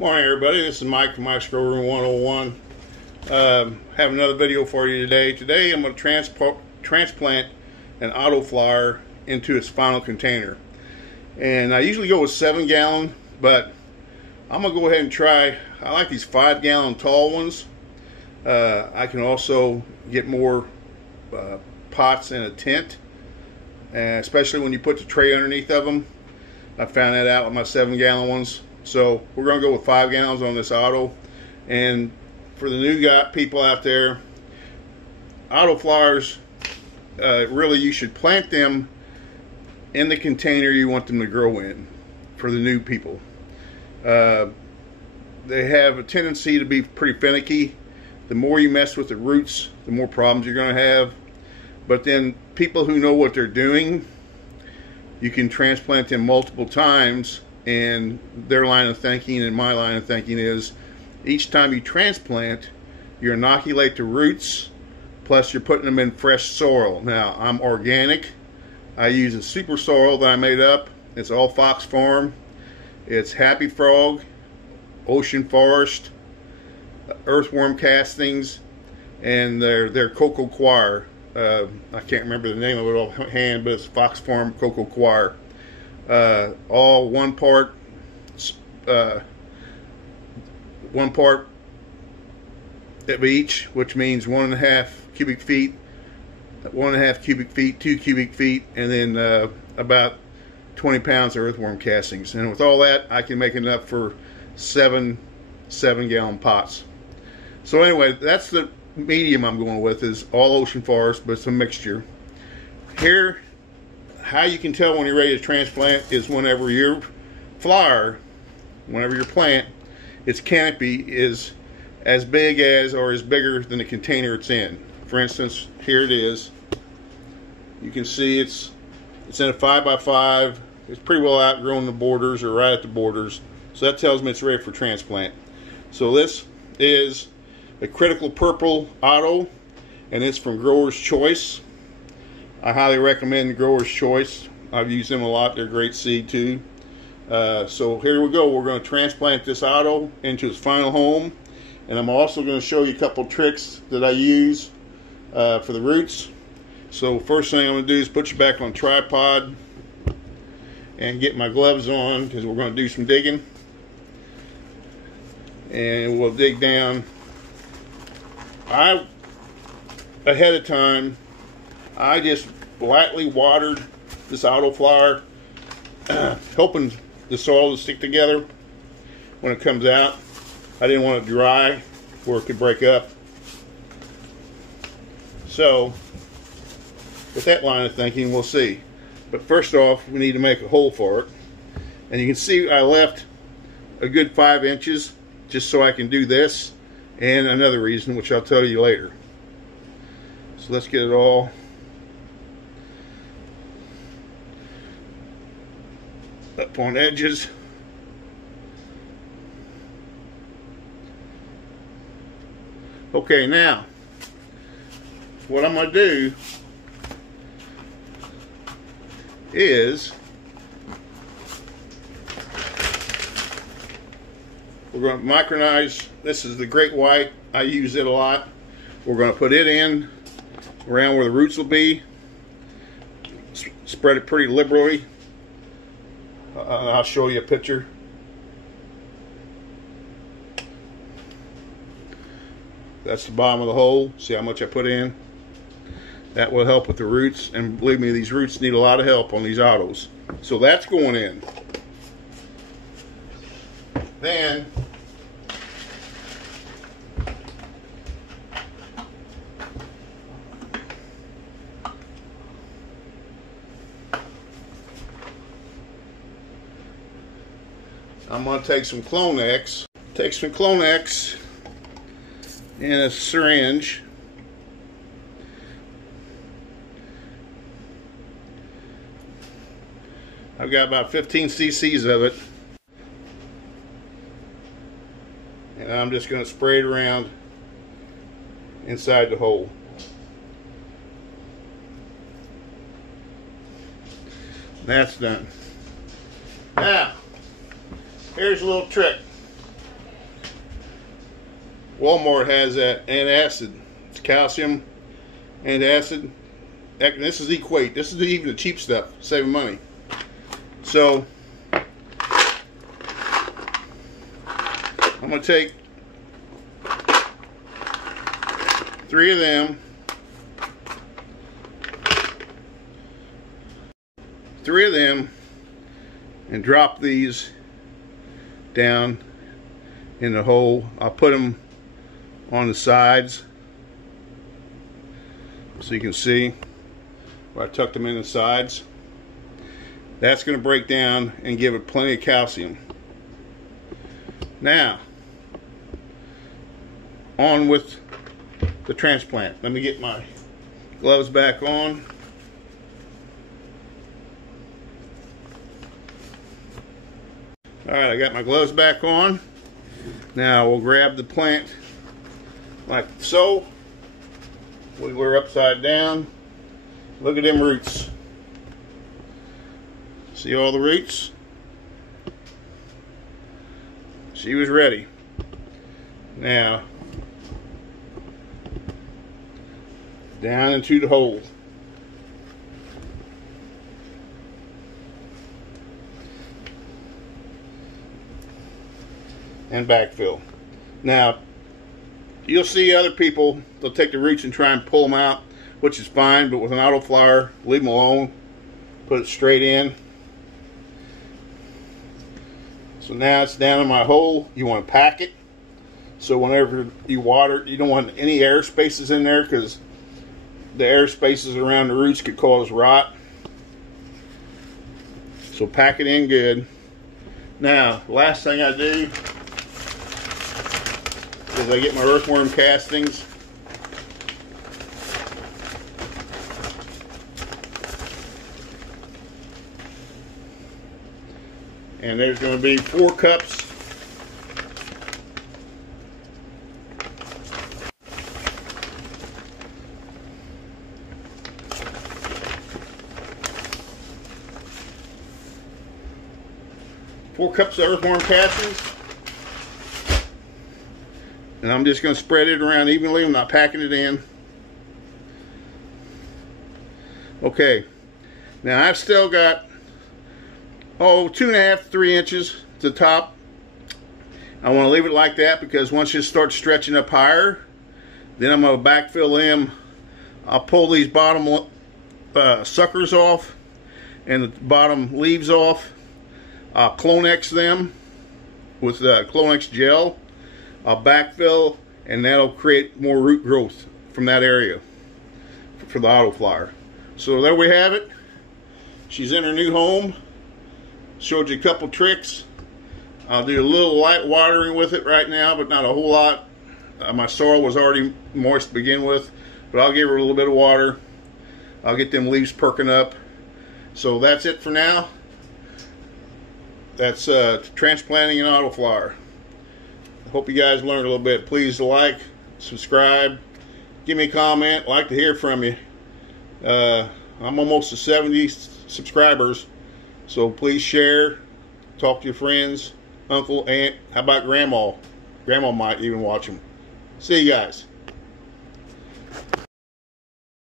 Morning everybody, this is Mike from My Grow Room 101. Have another video for you today. Today I'm going to transplant an autoflower into its final container. And I usually go with 7 gallon, but I'm going to go ahead and try, I like these 5 gallon tall ones. I can also get more pots in a tent, especially when you put the tray underneath of them. I found that out with my 7 gallon ones. So we're going to go with 5 gallons on this auto. And for the new people out there, autoflowers, really you should plant them in the container you want them to grow in. For the new people, they have a tendency to be pretty finicky. The more you mess with the roots, the more problems you're going to have. But then people who know what they're doing, you can transplant them multiple times. And their line of thinking and my line of thinking is, each time you transplant, you inoculate the roots, plus you're putting them in fresh soil. Now, I'm organic. I use a super soil that I made up. It's all Fox Farm. It's Happy Frog, Ocean Forest, earthworm castings, and their cocoa coir. I can't remember the name of it offhand, but it's Fox Farm cocoa coir. All one part of each, which means 1.5 cubic feet, 1.5 cubic feet, 2 cubic feet, and then about 20 pounds of earthworm castings. And with all that, I can make enough for 7 gallon pots. So anyway, that's the medium I'm going with, is all ocean forest, but it's a mixture. Here, how you can tell when you're ready to transplant is whenever your flower, whenever your plant, its canopy is as big as or is bigger than the container it's in. For instance, here it is. You can see it's in a 5x5. It's pretty well outgrown the borders, or right at the borders. So that tells me it's ready for transplant. So this is a Critical Purple Auto, and it's from Grower's Choice. I highly recommend Grower's Choice. I've used them a lot. They're great seed too. So here we go. We're going to transplant this auto into its final home. And I'm also going to show you a couple tricks that I use for the roots. So first thing I'm going to do is put you back on tripod and get my gloves on, because we're going to do some digging. And we'll dig down. Ahead of time, I just lightly watered this autoflower, hoping the soil to stick together when it comes out. I didn't want it dry where it could break up. So, with that line of thinking, we'll see. But first off, we need to make a hole for it. And you can see I left a good 5 inches just so I can do this, and another reason, which I'll tell you later. So let's get it all up on edges. Okay, now what I'm going to do is we're going to micronize. This is the Great White. I use it a lot. We're going to put it in around where the roots will be. Spread it pretty liberally. I'll show you a picture. That's the bottom of the hole. See how much I put in? That will help with the roots, and believe me, these roots need a lot of help on these autos. So that's going in. Then I'm going to take some Clonex. Take some Clonex in a syringe. I've got about 15 cc's of it. And I'm just going to spray it around inside the hole. That's done. Now, here's a little trick. Walmart has that antacid. It's calcium, antacid. This is Equate. This is even the cheap stuff, saving money. So I'm going to take 3 of them, 3 of them, and drop these down in the hole. I'll put them on the sides so you can see where I tucked them in the sides. That's going to break down and give it plenty of calcium. Now, on with the transplant. Let me get my gloves back on. Alright, I got my gloves back on. Now we'll grab the plant like so. Wiggle her upside down. Look at them roots. See all the roots? She was ready. Now, down into the hole. And backfill. Now, you'll see other people, they'll take the roots and try and pull them out, which is fine, but with an autoflower, leave them alone. Put it straight in. So now it's down in my hole. You want to pack it. So whenever you water, you don't want any air spaces in there, because the air spaces around the roots could cause rot. So pack it in good. Now, last thing I do is I get my earthworm castings. And there's going to be 4 cups. Four cups of earthworm castings. And I'm just going to spread it around evenly. I'm not packing it in. Okay. Now I've still got 2.5 to 3 inches to the top. I want to leave it like that because once it starts stretching up higher, then I'm going to backfill them. I'll pull these bottom suckers off and the bottom leaves off. I'll Clonex them with Clonex gel. I'll backfill, and that'll create more root growth from that area for the autoflower. So there we have it. She's in her new home. Showed you a couple tricks. I'll do a little light watering with it right now, but not a whole lot. My soil was already moist to begin with, but I'll give her a little bit of water. I'll get them leaves perking up. So that's it for now. That's transplanting an autoflower. I hope you guys learned a little bit. Please like, subscribe, give me a comment. I'd like to hear from you. I'm almost to 70 subscribers, so please share, talk to your friends, uncle, aunt, how about grandma? Grandma might even watch them. See you guys.